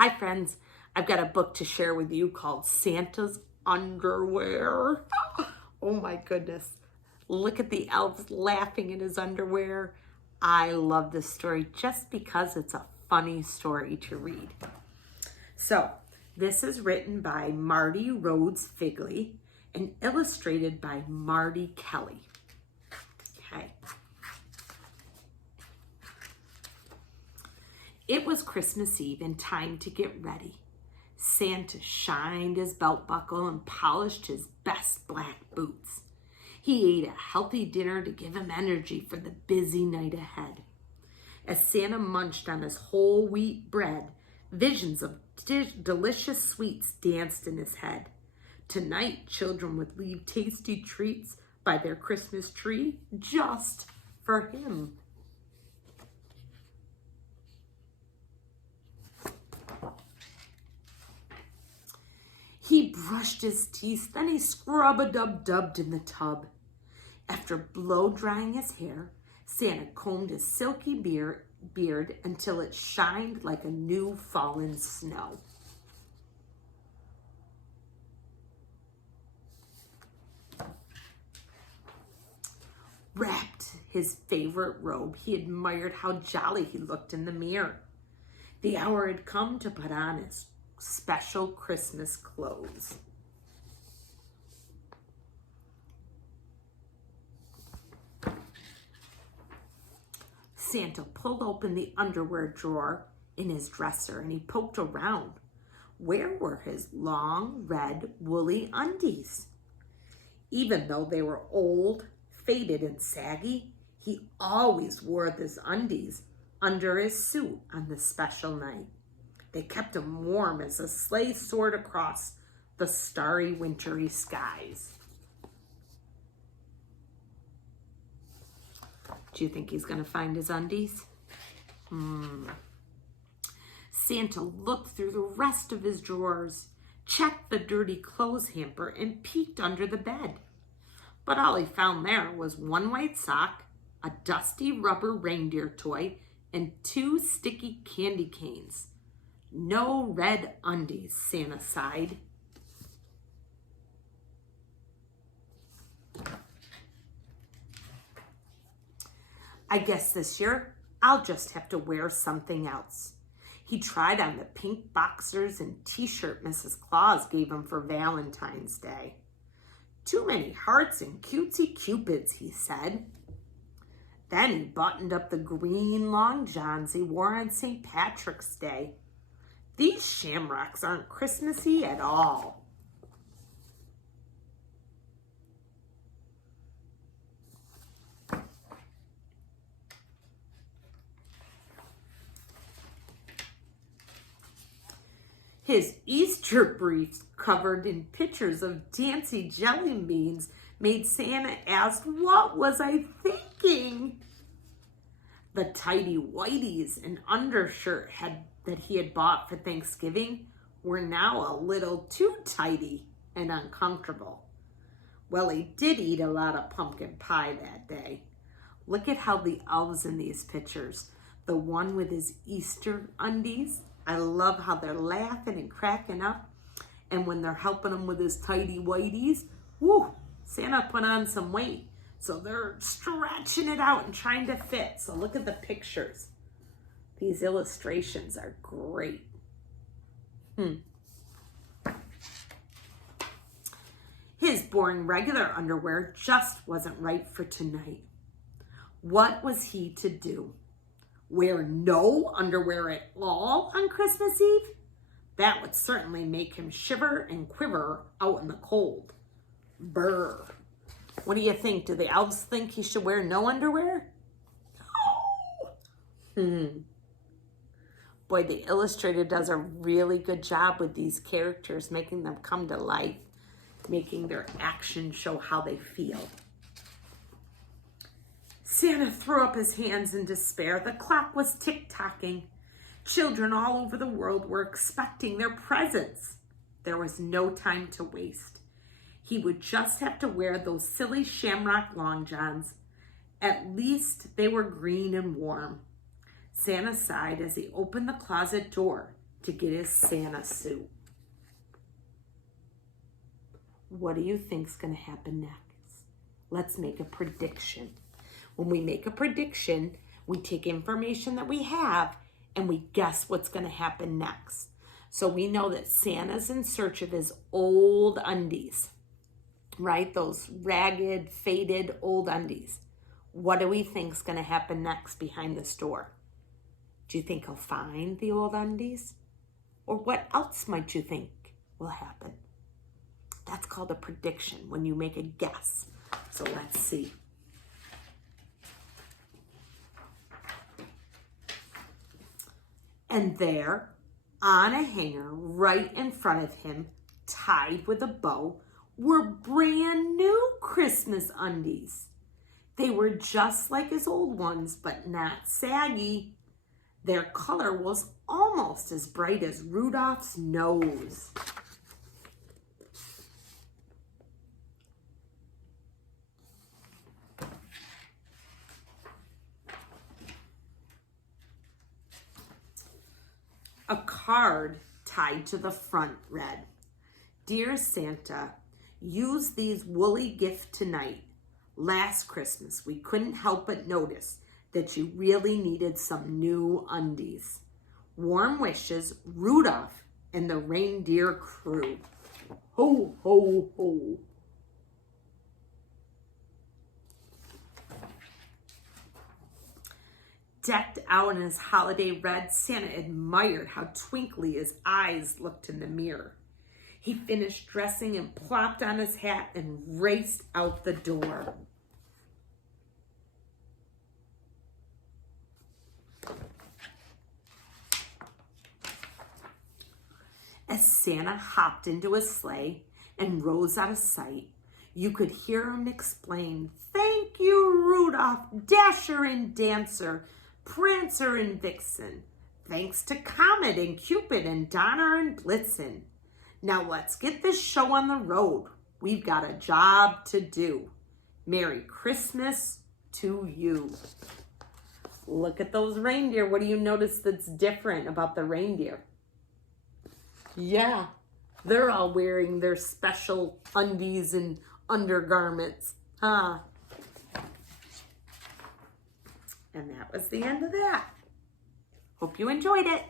Hi friends, I've got a book to share with you called Santa's Underwear. Oh my goodness. Look at the elves laughing in his underwear. I love this story just because it's a funny story to read. So, this is written by Marty Rhodes Figley and illustrated by Marty Kelly. Okay. It was Christmas Eve and time to get ready. Santa shined his belt buckle and polished his best black boots. He ate a healthy dinner to give him energy for the busy night ahead. As Santa munched on his whole wheat bread, visions of delicious sweets danced in his head. Tonight, children would leave tasty treats by their Christmas tree just for him. He brushed his teeth, then he scrub-a-dub-dubbed in the tub. After blow-drying his hair, Santa combed his silky beard until it shined like a new fallen snow. Wrapped his favorite robe, he admired how jolly he looked in the mirror. The hour had come to put on his special Christmas clothes. Santa pulled open the underwear drawer in his dresser and he poked around. Where were his long, red, woolly undies? Even though they were old, faded, and saggy, he always wore his undies under his suit on this special night. They kept him warm as a sleigh soared across the starry, wintry skies. Do you think he's going to find his undies? Santa looked through the rest of his drawers, checked the dirty clothes hamper, and peeked under the bed. But all he found there was one white sock, a dusty rubber reindeer toy, and 2 sticky candy canes. No red undies, Santa sighed. I guess this year I'll just have to wear something else. He tried on the pink boxers and t-shirt Mrs. Claus gave him for Valentine's Day. Too many hearts and cutesy cupids, he said. Then he buttoned up the green long johns he wore on St. Patrick's Day. These shamrocks aren't Christmassy at all. His Easter briefs, covered in pictures of Dancy jelly beans, made Santa ask, what was I thinking? The tidy whities and undershirt that he had bought for Thanksgiving were now a little too tidy and uncomfortable. Well, he did eat a lot of pumpkin pie that day. Look at how the elves in these pictures, the one with his Easter undies, I love how they're laughing and cracking up. And when they're helping him with his tidy whities, whoo, Santa put on some weight. So they're stretching it out and trying to fit. So look at the pictures. These illustrations are great. His boring regular underwear just wasn't right for tonight. What was he to do? Wear no underwear at all on Christmas Eve? That would certainly make him shiver and quiver out in the cold. Brr. What do you think? Do the elves think he should wear no underwear? No. Boy, the illustrator does a really good job with these characters, making them come to life, making their actions show how they feel. Santa threw up his hands in despair. The clock was tick-tocking. Children all over the world were expecting their presents. There was no time to waste. He would just have to wear those silly shamrock long johns. At least they were green and warm. Santa sighed as he opened the closet door. to get his Santa suit. What do you think's going to happen next? Let's make a prediction. When we make a prediction, we take information that we have and we guess what's going to happen next. So we know that Santa's in search of his old undies, right? Those ragged, faded old undies. What do we think's going to happen next behind this door? Do you think he'll find the old undies? Or what else might you think will happen? That's called a prediction, when you make a guess. So let's see. And there, on a hanger right in front of him, tied with a bow, were brand new Christmas undies. They were just like his old ones, but not saggy. Their color was almost as bright as Rudolph's nose. A card tied to the front read, "Dear Santa, use these woolly gifts tonight. Last Christmas, we couldn't help but notice that you really needed some new undies. Warm wishes, Rudolph and the reindeer crew." Ho, ho, ho. Decked out in his holiday red, Santa admired how twinkly his eyes looked in the mirror. He finished dressing and plopped on his hat and raced out the door. As Santa hopped into his sleigh and rose out of sight, you could hear him exclaim, "Thank you, Rudolph, Dasher and Dancer, Prancer and Vixen. Thanks to Comet and Cupid and Donner and Blitzen. Now let's get this show on the road. We've got a job to do. Merry Christmas to you." Look at those reindeer. What do you notice that's different about the reindeer? Yeah, they're all wearing their special undies and undergarments, huh? And that was the end of that. Hope you enjoyed it.